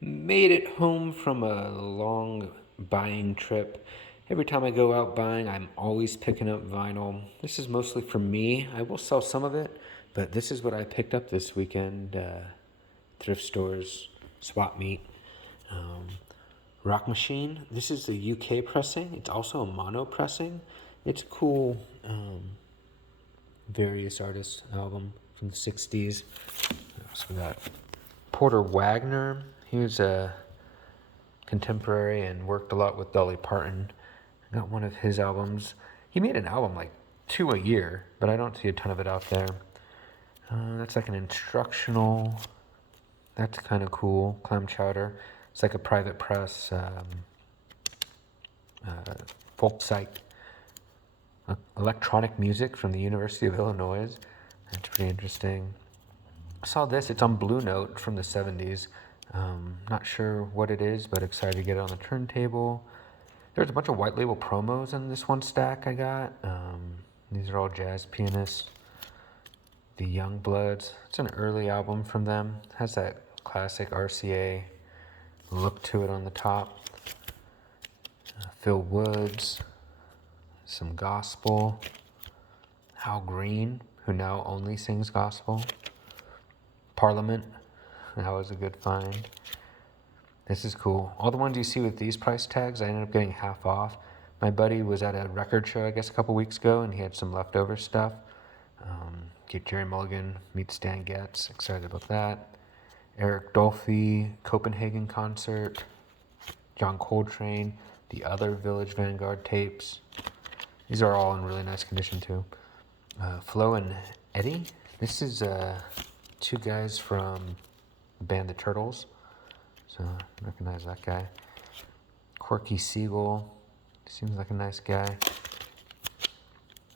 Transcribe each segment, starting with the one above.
Made it home from a long buying trip. Every time I go out buying, I'm always picking up vinyl. This is mostly for me. I will sell some of it, but this is what I picked up this weekend. Thrift stores, swap meet. Um, Rock Machine. This is the UK pressing. It's also a mono pressing. It's a cool various artists album from the 60s. So we got Porter Wagner. He was a contemporary and worked a lot with Dolly Parton. I got one of his albums. He made an album like 2 a year, but I don't see a ton of it out there. That's like an instructional. That's kind of cool. Clam Chowder. It's like a private press folk site. Electronic music from the University of Illinois. That's pretty interesting. I saw this. It's on Blue Note from the 70s. Not sure what it is, but excited to get it on the turntable. There's a bunch of white label promos in this one stack I got. These are all jazz pianists. The Youngbloods. It's an early album from them. It has that classic RCA look to it on the top. Phil Woods. Some gospel. Hal Green, who now only sings gospel. Parliament. That was a good find. This is cool. All the ones you see with these price tags, I ended up getting half off. My buddy was at a record show, I guess, a couple weeks ago, and he had some leftover stuff. Get Jerry Mulligan, meet Stan Getz. Excited about that. Eric Dolphy, Copenhagen concert. John Coltrane, the other Village Vanguard tapes. These are all in really nice condition, too. Flo and Eddie. This is two guys from the band The Turtles. So I recognize that guy. Quirky Siegel. Seems like a nice guy.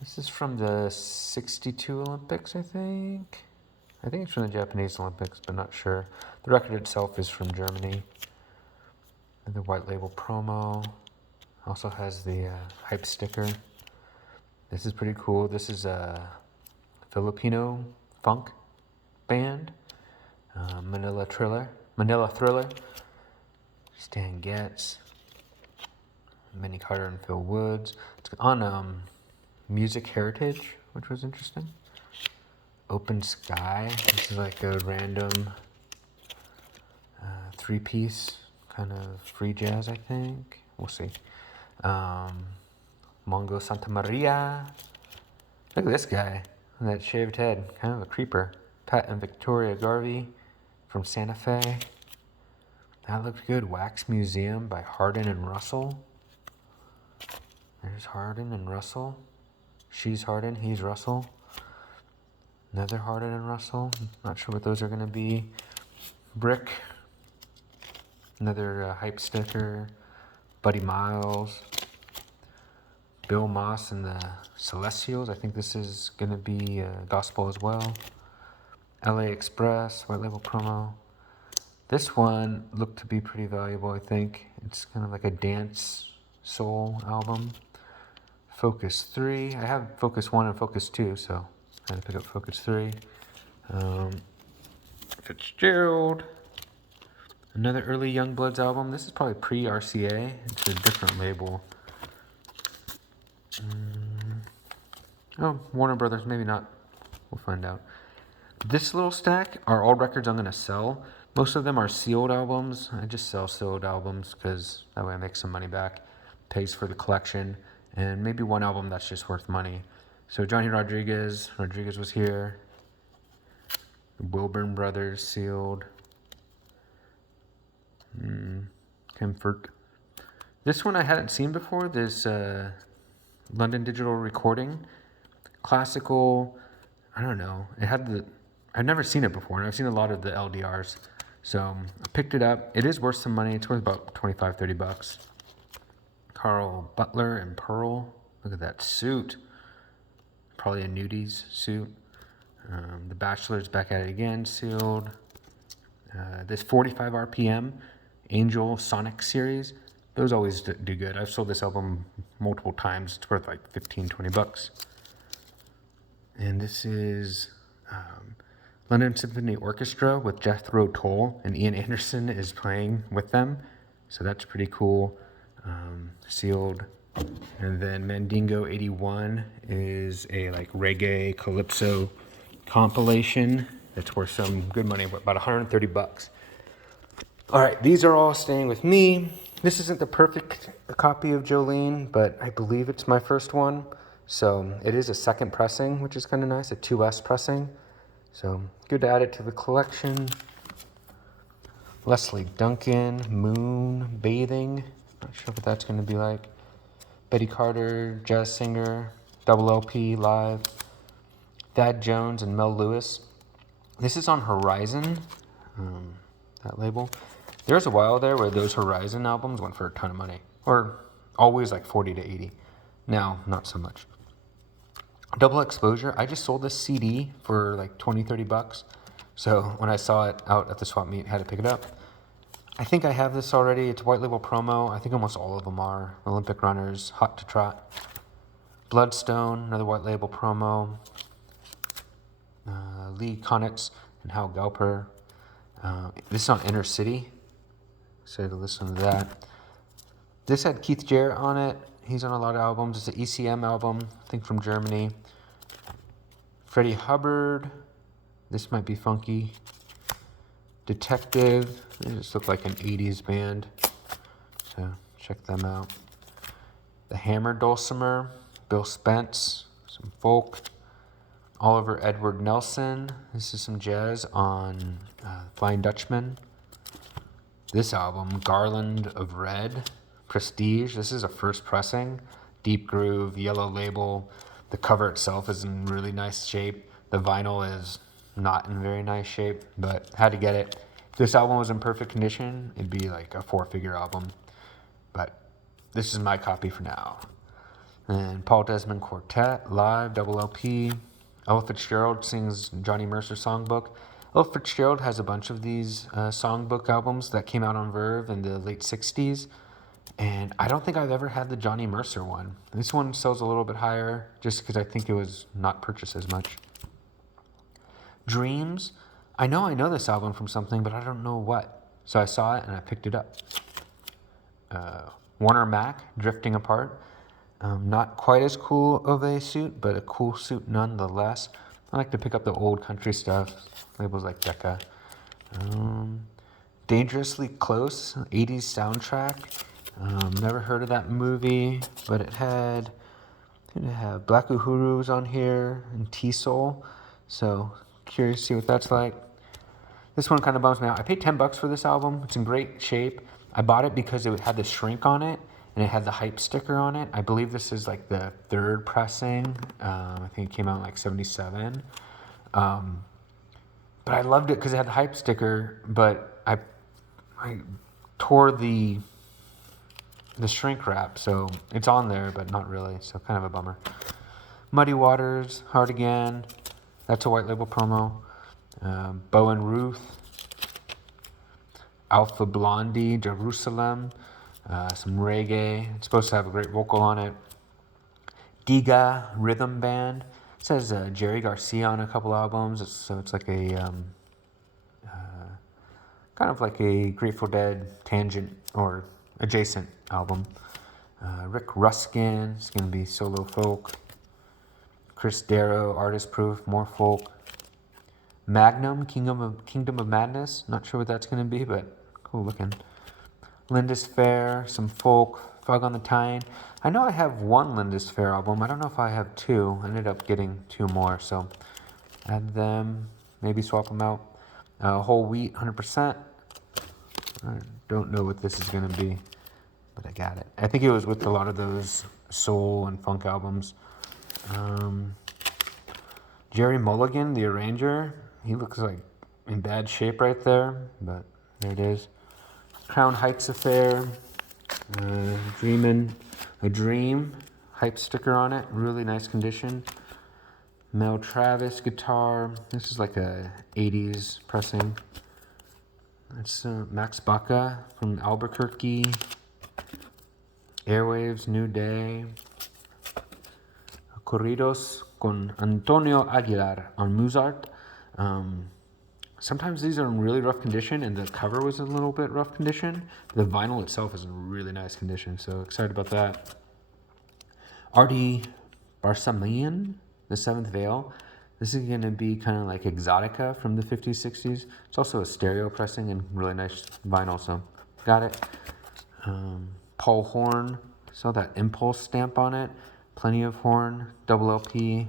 This is from the 62 Olympics, I think. I think it's from the Japanese Olympics, but not sure. The record itself is from Germany. And the white label promo. Also has the hype sticker. This is pretty cool. This is a Filipino funk band. Manila Thriller. Stan Getz. Minnie Carter and Phil Woods. It's on Music Heritage, which was interesting. Open Sky. This is like a random three-piece kind of free jazz, I think. We'll see. Mongo Santa Maria. Look at this guy. That shaved head. Kind of a creeper. Pat and Victoria Garvey from Santa Fe. That looked good. Wax Museum by Hardin and Russell. There's Hardin and Russell. She's Hardin, he's Russell. Another Hardin and Russell. Not sure what those are going to be. Brick. Another hype sticker. Buddy Miles. Bill Moss and the Celestials. I think this is going to be gospel as well. LA Express, white label promo. This one looked to be pretty valuable, I think. It's kind of like a dance soul album. Focus 3. I have Focus 1 and Focus 2, so I had to pick up Focus 3. Fitzgerald. Another early Youngbloods album. This is probably pre-RCA. It's a different label. Warner Brothers, maybe not. We'll find out. This little stack are all records I'm going to sell. Most of them are sealed albums. I just sell sealed albums because that way I make some money back. Pays for the collection. And maybe one album that's just worth money. So Johnny Rodriguez was here. Wilburn Brothers, sealed. Comfort. This one I hadn't seen before. This London Digital Recording. Classical, I don't know. I've never seen it before, and I've seen a lot of the LDRs. So I picked it up. It is worth some money. It's worth about $25-30. Carl Butler and Pearl. Look at that suit. Probably a nudies suit. The Bachelor's back at it again, sealed. This 45 RPM Angel Sonic series. Those always do good. I've sold this album multiple times. It's worth like $15-20. And this is London Symphony Orchestra with Jethro Tull, and Ian Anderson is playing with them. So that's pretty cool. Sealed. And then Mandingo 81 is a like reggae calypso compilation that's worth some good money, about 130 bucks. All right, these are all staying with me. This isn't the perfect copy of Jolene, but I believe it's my first one. So it is a second pressing, which is kind of nice, a 2S pressing. So good to add it to the collection. Leslie Duncan, Moon, Bathing. Not sure what that's going to be like. Betty Carter, jazz singer, double LP live. Thad Jones and Mel Lewis. This is on Horizon, that label. There was a while there where those Horizon albums went for a ton of money, or always like 40 to 80. Now, not so much. Double Exposure, I just sold this CD for like 20, 30 bucks. So when I saw it out at the swap meet, I had to pick it up. I think I have this already. It's white label promo. I think almost all of them are. Olympic Runners, Hot to Trot. Bloodstone, another white label promo. Lee Konitz and Hal Galper. This is on Inner City. So to listen to that. This had Keith Jarrett on it. He's on a lot of albums. It's an ECM album, I think from Germany. Freddie Hubbard. This might be funky. Detective. They just look like an 80s band. So check them out. The Hammer Dulcimer. Bill Spence. Some folk. Oliver Edward Nelson. This is some jazz on Flying Dutchman. This album, Garland of Red. Prestige. This is a first pressing. Deep groove, yellow label. The cover itself is in really nice shape. The vinyl is not in very nice shape, but had to get it. If this album was in perfect condition, it'd be like a 4-figure album. But this is my copy for now. And Paul Desmond Quartet, live, double LP. Ella Fitzgerald sings Johnny Mercer songbook. Ella Fitzgerald has a bunch of these songbook albums that came out on Verve in the late 60s. And I don't think I've ever had the Johnny Mercer one. This one sells a little bit higher just because I think it was not purchased as much. Dreams. I know this album from something, but I don't know what. So I saw it and I picked it up. Warner Mac, Drifting Apart. Not quite as cool of a suit, but a cool suit nonetheless. I like to pick up the old country stuff, labels like Decca. Dangerously Close, 80s soundtrack. Never heard of that movie, but it had Black Uhurus on here and T-Soul. So curious to see what that's like. This one kind of bums me out. I paid 10 bucks for this album. It's in great shape. I bought it because it had the shrink on it and it had the hype sticker on it. I believe this is like the third pressing. I think it came out in like 77. But I loved it because it had the hype sticker, but I tore the shrink wrap, so it's on there, but not really, so kind of a bummer. Muddy Waters, Hard Again, that's a white label promo. Bo and Ruth, Alpha Blondie, Jerusalem, some reggae. It's supposed to have a great vocal on it. Diga Rhythm Band. It says Jerry Garcia on a couple albums, so it's like a kind of like a Grateful Dead tangent or adjacent album. Rick Ruskin is going to be solo folk. Chris Darrow, Artist Proof, more folk. Magnum, Kingdom of Madness. Not sure what that's going to be, but cool looking. Lindisfaire, some folk. Fog on the Tyne. I know I have one Lindisfaire album. I don't know if I have two. I ended up getting two more, so add them. Maybe swap them out. Whole Wheat, 100%. I don't know what this is going to be, but I got it. I think it was with a lot of those soul and funk albums. Jerry Mulligan, the arranger, he looks like in bad shape right there, but there it is. Crown Heights Affair, Dreamin' a Dream, hype sticker on it, really nice condition. Mel Travis guitar, this is like a 80s pressing. That's Max Baca from Albuquerque. Airwaves, New Day. Corridos con Antonio Aguilar on Mozart. Sometimes these are in really rough condition, and the cover was a little bit rough condition. The vinyl itself is in really nice condition, so excited about that. R.D. Barsamian, The Seventh Veil. This is going to be kind of like Exotica from the 50s, 60s. It's also a stereo pressing and really nice vinyl, so got it. Paul Horn, saw that Impulse stamp on it. Plenty of Horn, double LP.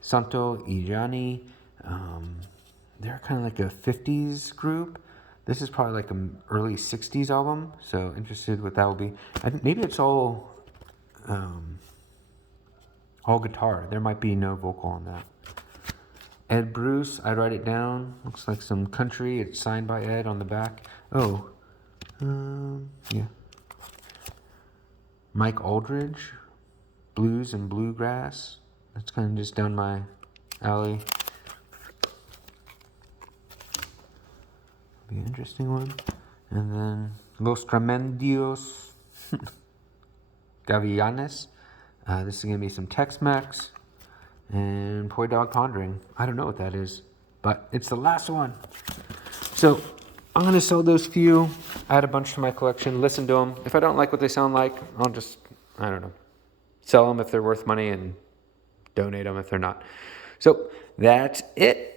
Santo Ijani. They're kind of like a 50s group. This is probably like an early 60s album, so interested what that will be. I think maybe it's all guitar. There might be no vocal on that. Ed Bruce, I write it down. Looks like some country. It's signed by Ed on the back. Oh, yeah. Mike Aldridge, Blues and Bluegrass. That's kind of just down my alley. Be an interesting one. And then Los Tremendios Gavianes. This is going to be some Tex-Mex. And Poi Dog Pondering. I don't know what that is, but it's the last one. So I'm going to sell those few, add a bunch to my collection, listen to them. If I don't like what they sound like, I'll just, I don't know, sell them if they're worth money and donate them if they're not. So that's it.